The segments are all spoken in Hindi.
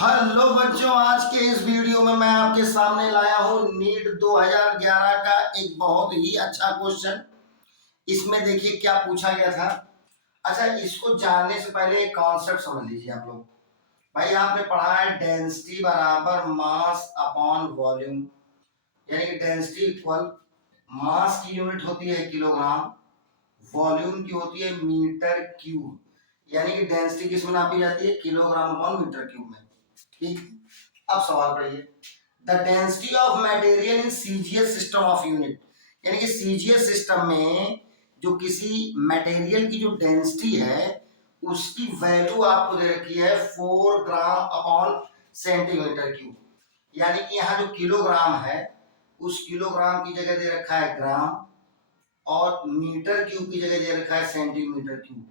हेलो बच्चों, आज के इस वीडियो में मैं आपके सामने लाया हूं नीट 2011 का एक बहुत ही अच्छा क्वेश्चन। इसमें देखिए क्या पूछा गया था। अच्छा, इसको जानने से पहले एक कॉन्सेप्ट समझ लीजिए आप लोग। भाई आपने पढ़ा है डेंसिटी बराबर मास अपॉन वॉल्यूम, यानी कि डेंसिटी इक्वल मास की यूनिट होती है किलोग्राम, वॉल्यूम की होती है मीटर क्यूब, यानी कि डेंसिटी किसमें नापी जाती है, किलोग्राम अपॉन मीटर क्यूब में। ठीक। अब सवाल पढ़िए, the density of material in CGS system of unit, यानी कि सीजीएस सिस्टम में जो किसी मटेरियल की जो डेंसिटी है उसकी वैल्यू आपको दे रखी है 4 ग्राम अपॉन सेंटीमीटर क्यूब, यानी कि यहाँ जो किलोग्राम है उस किलोग्राम की जगह दे रखा है ग्राम और मीटर क्यूब की जगह दे रखा है सेंटीमीटर क्यूब।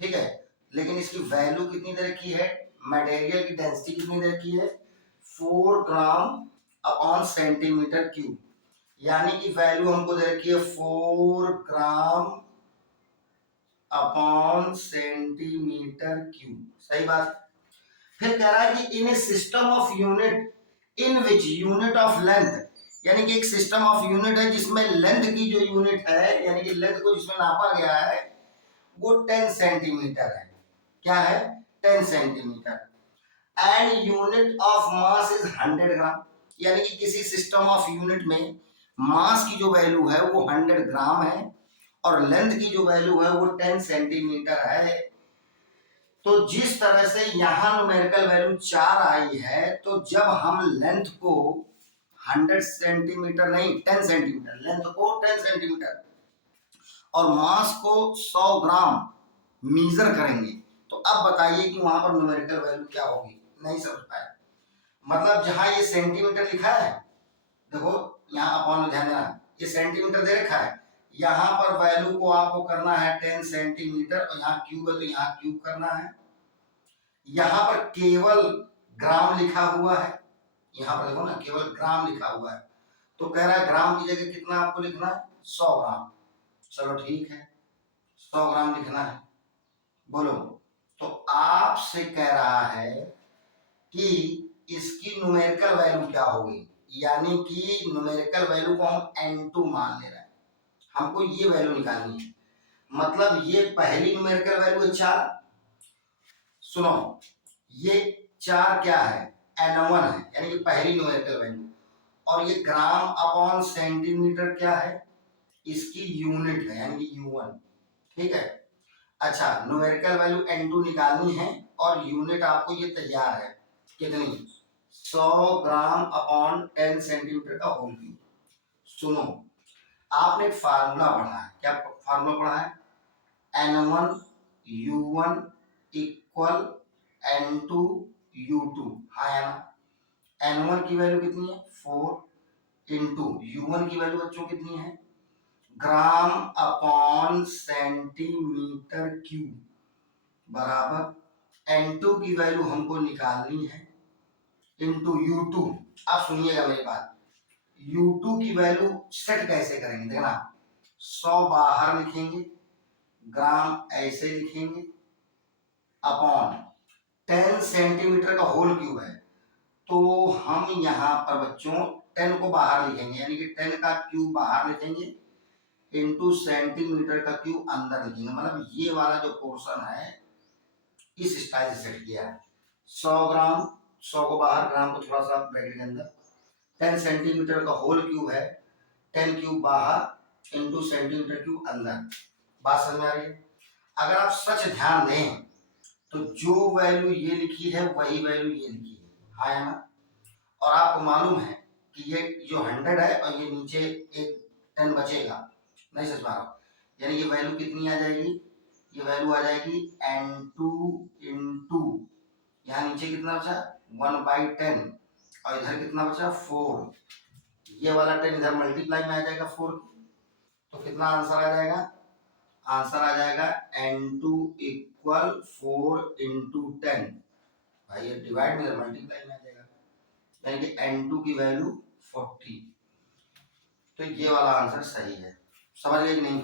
ठीक है, लेकिन इसकी वैल्यू कितनी दे रखी है, मटेरियल की डेंसिटी कितनी दे रखी है, 4 ग्राम अपॉन सेंटीमीटर क्यूब, यानी कि वैल्यू हमको दे रखी है 4 ग्राम अपॉन सेंटीमीटर क्यूब। सही बात। फिर कह रहा है कि in a system of unit in which unit of length, यानी कि एक सिस्टम ऑफ यूनिट है जिसमें लेंथ की जो यूनिट है, यानी कि लेंथ को जिसमें नापा गया है वो 10 सेंटीमीटर है। क्या है, 10 centimetre. And unit of mass is 100 ग्राम, यानी कि किसी सिस्टम ऑफ यूनिट में मास की जो वैल्यू है वो 100 ग्राम है और लेंथ की जो वैल्यू है वो 10 सेंटीमीटर है। तो जिस तरह से यहाँ न्यूमेरिकल वैल्यू 4 आई है, तो जब हम लेंथ को 100 सेंटीमीटर नहीं 10 सेंटीमीटर, लेंथ को 10 सेंटीमीटर और मास को 100 ग्राम मीजर करेंगे, तो अब बताइए कि वहां पर न्यूमेरिकल वैल्यू क्या होगी। नहीं समझ पाए। मतलब जहां ये सेंटीमीटर लिखा है, देखो यहाँ अपॉन ध्यान देना, ये सेंटीमीटर दे रखा है, यहाँ पर वैल्यू को आपको करना है 10 सेंटीमीटर और यहाँ क्यूब है तो यहाँ क्यूब करना है। यहाँ पर केवल ग्राम लिखा हुआ है, यहाँ पर देखो ना केवल ग्राम लिखा हुआ है, तो कह रहा है ग्राम की जगह कितना आपको लिखना है, 100 ग्राम। चलो ठीक है, 100 ग्राम लिखना है। बोलो, तो आपसे कह रहा है कि इसकी न्यूमेरिकल वैल्यू क्या होगी, यानी कि न्यूमेरिकल वैल्यू को हम n2 मान ले रहे हैं, हमको ये वैल्यू निकालनी है। मतलब ये पहली न्यूमेरिकल वैल्यू है 4। सुनो, ये 4 क्या है, n1 है, यानी कि पहली न्यूमेरिकल वैल्यू। और ये ग्राम अपॉन सेंटीमीटर क्या है, इसकी यूनिट है, यानी कि U1। ठीक है। अच्छा, न्यूमेरिकल वैल्यू n2 निकालनी है और यूनिट आपको ये तैयार है, कितनी, 100 ग्राम अपॉन 10 सेंटीमीटर का होल क्यूब। सुनो, आपने एक फार्मूला पढ़ा है, क्या फार्मूला पढ़ा है, n1 u1 equal n2 u2। हाँ है ना, n1 की वैल्यू कितनी है 4 इंटू u1 की वैल्यू बच्चों कितनी है, ग्राम अपॉन सेंटीमीटर क्यूब बराबर n2 की वैल्यू हमको निकालनी है इंटू u2। अब सुनिएगा मेरी बात, u2 की वैल्यू सेट कैसे करेंगे, देखना 100 बाहर लिखेंगे, ग्राम ऐसे लिखेंगे, अपॉन 10 सेंटीमीटर का होल क्यूब है, तो हम यहाँ पर बच्चों 10 को बाहर लिखेंगे, यानी कि 10 का क्यूब बाहर लिखेंगे इंटू सेंटीमीटर का क्यूब अंदर लिखेंगे। मतलब ये वाला जो पोर्शन है इस स्टाइल से सेट किया है। 100 ग्राम, 100 को बाहर, ग्राम को थोड़ा सा ब्रैकेट के अंदर, 10 सेंटीमीटर का होल क्यूब है, 10 क्यूब बाहर इंटू सेंटीमीटर क्यूब अंदर। बात समझ में आ रही है। अगर आप सच ध्यान दें तो जो वैल्यू ये लिखी है वही वैल्यू ये लिखी है, हाँ है ना। और आपको मालूम है कि ये जो 100 है और ये नीचे एक 10 बचेगा, नहीं समझ पा रहा, यानी ये वैल्यू कितनी आ जाएगी, ये वैल्यू आ जाएगी n2 इंटू यहाँ नीचे कितना बचा 1/10 और इधर कितना बचा 4, ये वाला 10 इधर मल्टीप्लाई में आ जाएगा 4, तो कितना आंसर आ जाएगा, आंसर आ जाएगा n2 इक्वल 4 इंटू 10। भाई ये डिवाइड में मल्टीप्लाई में आ जाएगा, यानी कि n2 की वैल्यू 40। तो ये वाला आंसर सही है। समझ गए कि नहीं।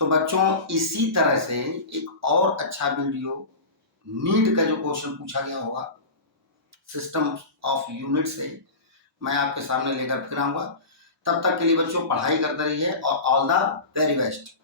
तो बच्चों इसी तरह से एक और अच्छा वीडियो नीट का जो क्वेश्चन पूछा गया होगा सिस्टम ऑफ यूनिट से मैं आपके सामने लेकर फिर आऊंगा। तब तक के लिए बच्चों पढ़ाई करते रहिए और ऑल द वेरी बेस्ट।